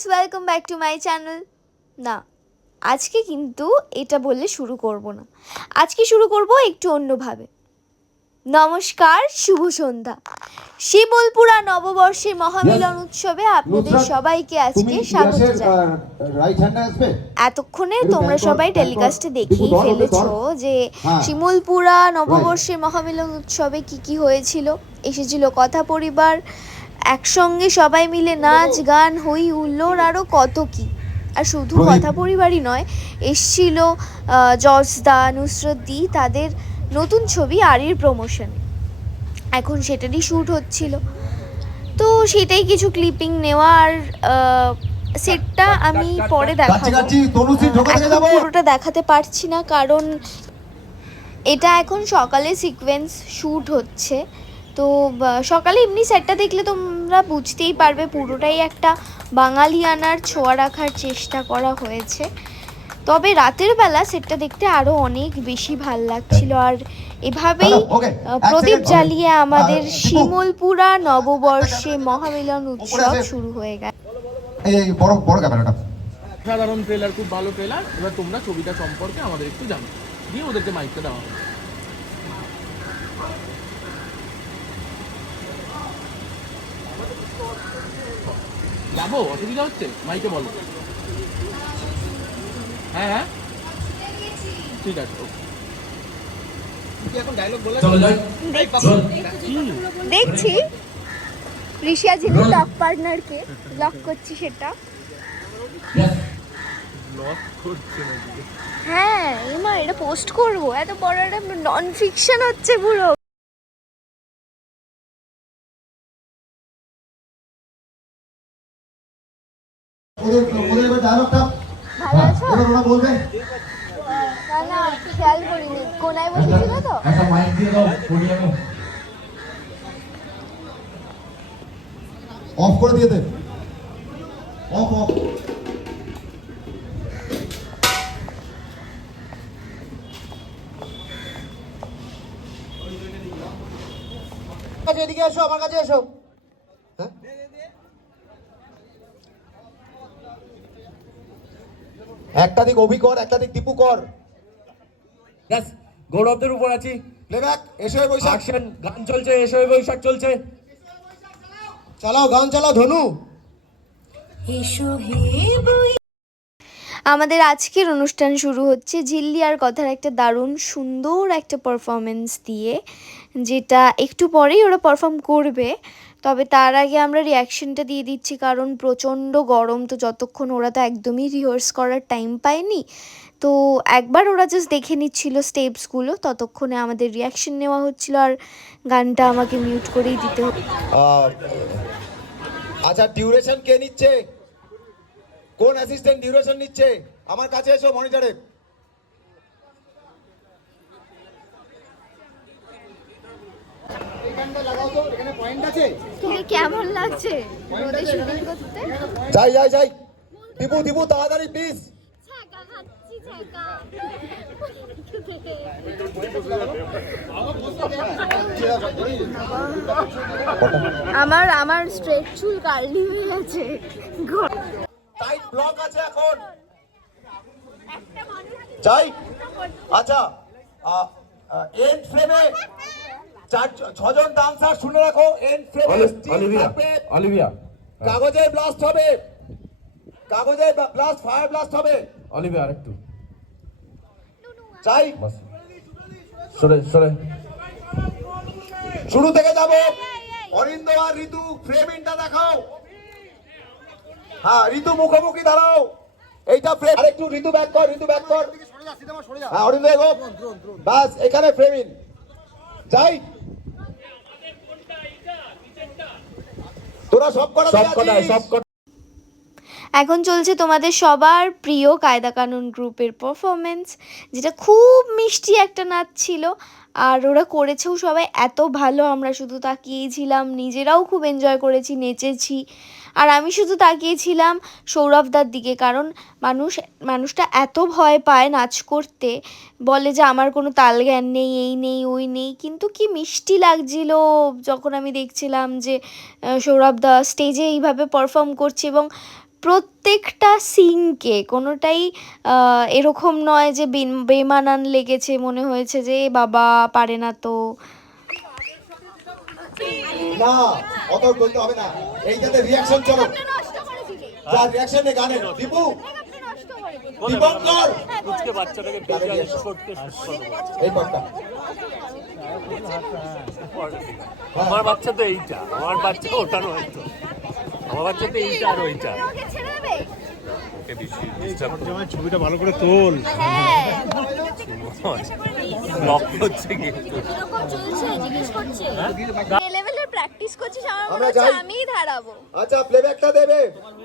Friends welcome back to my channel না আজকে কিন্তু এটা বললে শুরু করব না। আজকে শুরু করব একটু অন্যভাবে। নমস্কার শুভ সন্ধ্যা। শিমুলপুরা নববর্ষের মহামিলন উৎসবে আপনাদের সবাইকে আজকে স্বাগত জানাই। এতক্ষণে তোমরা সবাই টেলিকাস্টে দেখেই ফেলেছো। যে হ্যাঁ। শিমুলপুরা নববর্ষের মহামিলন উৎসবে কি কি হয়েছিল এসেছিল কথা পরিবার একসঙ্গে সবাই মিলে নাচ গান হই হুল্লোড় আরও কত কি। আর শুধু কথা পরিবারই নয় এসছিল আহ, জর্জদা নুসরত দি তাদের নতুন ছবি আরির প্রমোশন এখন সেটারই শ্যুট হচ্ছিল। তো সেটাই কিছু ক্লিপিং নেওয়া আর সেটটা আমি পরে দেখাবো। যাব? পুরোটা দেখাতে পারছি না কারণ এটা এখন সকালে সিকোয়েন্স শ্যুট হচ্ছে। তো সকালে এমনি সেটটা দেখলে তোমরা বুঝতেই পারবে পুরোটাই একটা বাঙালিয়ানার ছোঁয়া রাখার চেষ্টা করা হয়েছে। তবে রাতের বেলা সেটটা দেখতে আরও অনেক বেশি ভালো লাগছিল। আর এভাবেই প্রদীপ জ্বালিয়ে আমাদের। শিমুলপুরা নববর্ষে মহামিলন উৎসব শুরু হয়ে গেছে এই এই বড় বড় ক্যামেরাটা। সাধারণ ট্রেলার খুব ভালো ট্রেলার এবার তোমরা ছবিটা সম্পর্কে আমাদের একটু জানো। দিয়ে ওদেরকে মাইকটা দেওয়া হবে যাব? অসুবিধা হচ্ছে? মাইকে বলো। হ্যাঁ হ্যাঁ? ঠিক আছে. দেখছি। ঋষিয়া যিনি টপ পার্টনারকে লক করছি সেটা। হ্যাঁ এমা এটা পোস্ট করব। এত বড় একটা নন ফিকশন হচ্ছে পুরো। ওদের ওদের এবার ডায়লগটা ভালো আছো? এবার ওরা বলবে। না না খেয়াল করিনি কোনায় বসেছিল তো? একটা মাইক দিয়ে দাও অফ করে দিয়ে দে। অফ অফ এদিকে এসো আমার কাছে এসো। একটা দিক অভি কর একটা দিক দীপু কর। ব্যাস গৌরবদের উপর আছি। প্লেব্যাক এসো বৈশাখ। অ্যাকশন গান চলছে এসো বৈশাখ চলছে। চালাও গান চালাও ধনু। আমাদের আজকের অনুষ্ঠান শুরু হচ্ছে ঝিল্লি আর কথার একটা দারুণ সুন্দর একটা পারফরমেন্স দিয়ে যেটা একটু পরেই ওরা পারফর্ম করবে। তবে তার আগে আমরা রিয়াকশনটা দিয়ে দিচ্ছি কারণ প্রচণ্ড গরম তো যতক্ষণ ওরা তো একদমই রিহার্স করার টাইম পায়নি তো একবার ওরা জাস্ট দেখে নিচ্ছিল স্টেপসগুলো ততক্ষণে আমাদের রিয়াকশন নেওয়া হচ্ছিল আর গানটা আমাকে মিউট করেই দিতে আচ্ছা ডিউরেশন কে নিচ্ছে? কোন অ্যাসিস্ট্যান্ট ডিউরেশন নিচ্ছে? আমার কাছে এসো মনিটরে তোকে কেমন লাগছে? রোদে শুটিং করতে? যাই যাই যাই। দীপু দীপু তাড়াতাড়ি প্লিজ আমার আমার স্ট্রেট চুল কার্লি হয়ে গেছে। টাইট ব্লক আছে এখন। যাই। আচ্ছা এন্ড ফ্রেমে চার ছজন ডান্সার শুনে রাখো অলিভিয়া অলিভিয়া কাগজে ব্লাস্ট হবে। কাগজে ব্লাস্ট ফায়ার ব্লাস্ট হবে। অলিভিয়া আরেকটু। চাই। বাস। সরে সরে। শুরু থেকে যাব। অরিন্দ আর ঋতু ফ্রেমিংটা দেখাও। হ্যাঁ ঋতু মুখোমুখি দাঁড়াও। এইটা ফ্রেম আরেকটু ঋতু ব্যাক কর ঋতু ব্যাক কর। হ্যাঁ অরিন্দ বাস এখানে ফ্রেমিং যাই। তোরা সব কটা সব কটা সব কটা এখন চলছে তোমাদের সবার প্রিয় কায়দা কানুন গ্রুপের পারফরমেন্স যেটা খুব মিষ্টি একটা নাচ ছিল। আর ওরা করেছেও সবাই এত ভালো, আমরা শুধু তাকিয়েছিলাম, নিজেরাও খুব এনজয় করেছি, নেচেছি। আর আমি শুধু তাকিয়েছিলাম সৌরভদার দিকে, কারণ মানুষ, মানুষটা এত ভয় পায় নাচ করতে, বলে যে আমার কোনো তাল জ্ঞান নেই, এই নেই, ওই নেই, কিন্তু কি মিষ্টি লাগছিল যখন আমি দেখছিলাম যে সৌরভদা স্টেজে এইভাবে পারফর্ম করছে এবং প্রত্যেকটা সিনকে কোনোটাই এরকম নয় যে বেমানান লেগেছে মনে হয়েছে যে বাবা পারে না তো না অত বলতে হবে না এইটাতে রিয়াকশন চলো যা রিয়াকশন নে গানে দীপু দীপঙ্কর আজকে বাচ্চাটাকে গানে reaction। এই পাটটা আমার বাচ্চা তো এইটা আমার বাচ্চা ওটা নয় তো আমার এইটা আর ওইটা। ছবিটা ভালো করে তোল। প্র্যাকটিস করছিস আমার হচ্ছে যাই। আমিই দাঁড়াবো আচ্ছা প্লেব্যাকটা দেবে।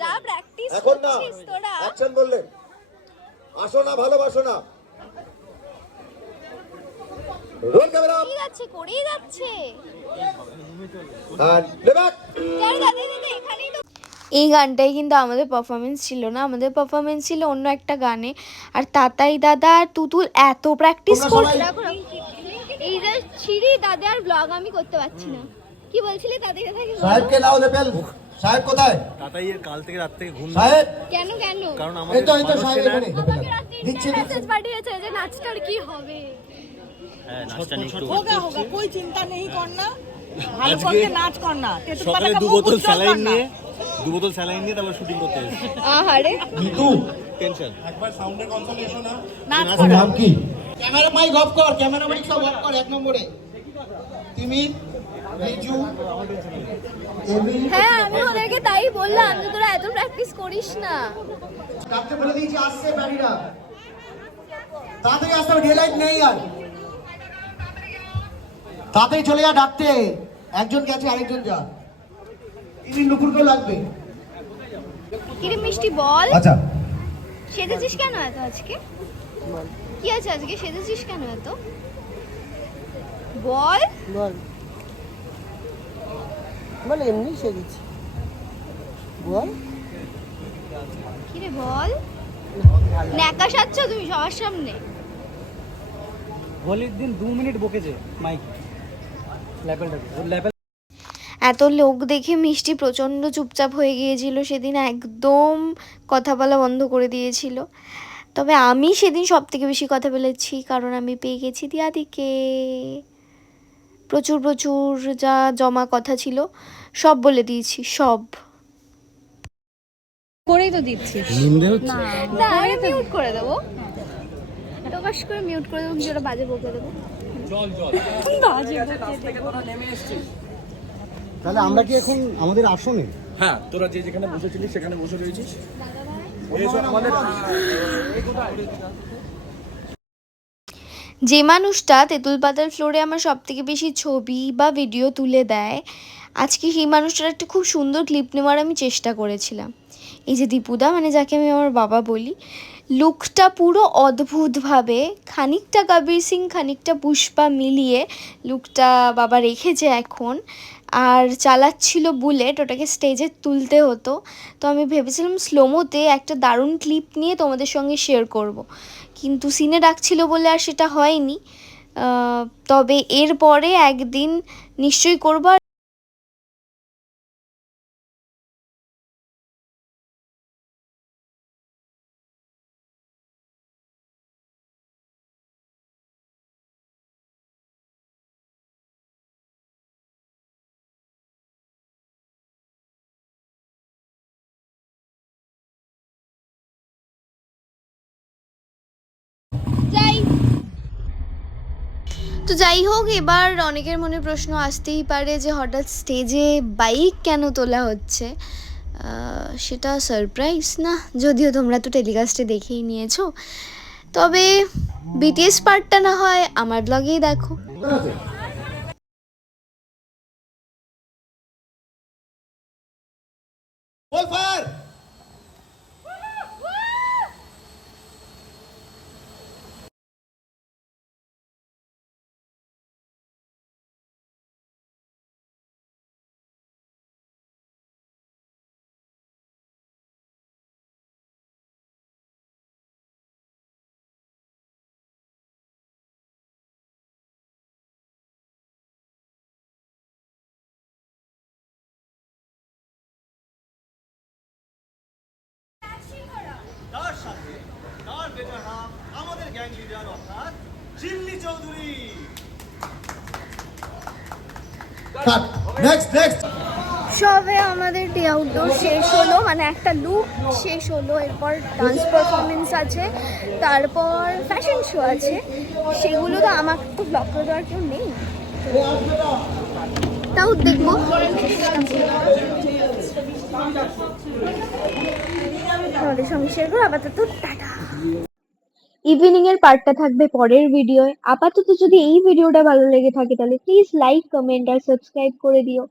যা প্র্যাকটিস এখন না তোরা। অ্যাকশন আসো না ভালোবাসো না। রোল ক্যামেরা করেই যাচ্ছে করেই যাচ্ছে। আর দাদা দাদা এই গানটাই কিন্তু আমাদের পারফরমেন্স ছিল না আমাদের পারফরমেন্স ছিল অন্য একটা গানে। আর তাতাই দাদা আর তুতুল এত প্র্যাকটিস তোমরা কর সবাই- রাখো, রাখো। এই যে ছিড়ি দাদার ব্লগ আমি করতে পারছি না। কি বলছিলে দাদি দাদা কি বলো? সাহেবকে নাও লেপেল সাহেব কোথায়? তাতাই এর কাল থেকে রাত থেকে ঘুম সাহেব? কেন কেন? কারণ এই তো এই তো সাহেব এখানে। দিচ্ছি। মেসেজ পাঠিয়েছে যে নাচটার কি হবে? হ্যাঁ, নাচটা নিয়ে একটু होगा होगा कोई चिंता नहीं करना ভালো করতে নাচ কর না তেতুল সকালে পাতাকে দু খুব বোতল উজ্জ্বল স্যালাইন কর না। নিয়ে দু বোতল স্যালাইন নিয়ে তারপর শুটিং করতে এসেছি আহারে নিতু টেনশন নাচ ওর নাম কি ক্যামেরা মাইক অফ কর ক্যামেরা মাইক সব অফ কর এক নম্বরে তিমির রিজু হ্যাঁ আমি ওদেরকে তাই বললাম যে তোরা এত প্র্যাকটিস করিস না ডাকতে বলে দিয়েছি আসছে বাড়িরা তাড়াতাড়ি আসতে হবে ডেলাইট নেই আর তাড়াতাড়ি চলে যা ডাকতে। একজন গেছে আরেকজন যা। তিনি নুপুরকেও লাগবে। কিরে মিষ্টি বল। আচ্ছা। সেজেছিস কেন এত আজকে? কি আছে আজকে? সেজেছিস কেন এত? বল। বল। বল এমনি সেজেছি। বল। কিরে বল। ন্যাকা সাচ্ছ তুমি সবার সামনে। হোলির দিন দু মিনিট বকেছে মাইক। এত লোক দেখে মিষ্টি প্রচণ্ড চুপচাপ হয়ে গিয়েছিল সেদিন একদম কথা বলা বন্ধ করে দিয়েছিল। তবে আমি সেদিন সব থেকে বেশি কথা বলেছি কারণ আমি পেয়ে গেছি দিয়াদিকে। প্রচুর প্রচুর যা জমা কথা ছিল সব বলে দিয়েছি সব। করেই তো দিচ্ছিস। না আমি মিউট করে দেবো। প্রকাশ করে মিউট করে দেবো বাজে বকে দেবো। তাহলে আমরা কি এখন আমাদের আসনে হ্যাঁ তোরা যে যেখানে বসেছিলি সেখানে বসে রয়েছিস। যে মানুষটা তেঁতুল পাতার ফ্লোরে আমার সব থেকে বেশি ছবি বা ভিডিও তুলে দেয় আজকে সেই মানুষটার একটা খুব সুন্দর ক্লিপ নেওয়ার আমি চেষ্টা করেছিলাম। এই যে দীপুদা মানে যাকে আমি আমার বাবা বলি লুকটা পুরো অদ্ভুতভাবে খানিকটা কবির সিং, খানিকটা পুষ্পা মিলিয়ে লুকটা বাবা রেখেছে এখন। আর চালাচ্ছিল বুলেট, ওটাকে স্টেজে তুলতে হতো। তো আমি ভেবেছিলাম স্লোমোতে একটা দারুণ ক্লিপ নিয়ে তোমাদের সঙ্গে শেয়ার করব। কিন্তু সিনে ডাকছিল বলে আর সেটা হয়নি। তবে এরপরে একদিন নিশ্চয়ই করব তো যাই হোক, এবার অনেকের মনে প্রশ্ন আসতেই পারে যে হঠাৎ স্টেজে বাইক কেন তোলা হচ্ছে? সেটা সারপ্রাইজ না, যদিও তোমরা তো টেলিকাস্টে দেখেই নিয়েছো। তবে বিটিএস পার্টটা না হয় আমার ব্লগেই দেখো। বল ফায়ার গ্র্যান্ড লিডার অর্থাৎ চিল্লি চৌধুরী। কাট নেক্সট নেক্সট সবে আমাদের ডে আউটডোর শেষ হলো মানে একটা লুক শেষ হলো এরপর ডান্স পারফরমেন্স আছে তারপর ফ্যাশন শো আছে সেগুলো তো আমাকে তো ব্লক করে দেওয়ার কেউ নেই। তাও দেখব। আমাদের সঙ্গে শেয়ার করো আপাতত টাটা। ইভিনিং এর পার্টটা থাকবে পরের ভিডিওয় আপাতত যদি এই ভিডিওটা ভালো লেগে থাকে, তাহলে প্লিজ লাইক কমেন্ট আর সাবস্ক্রাইব করে দিও।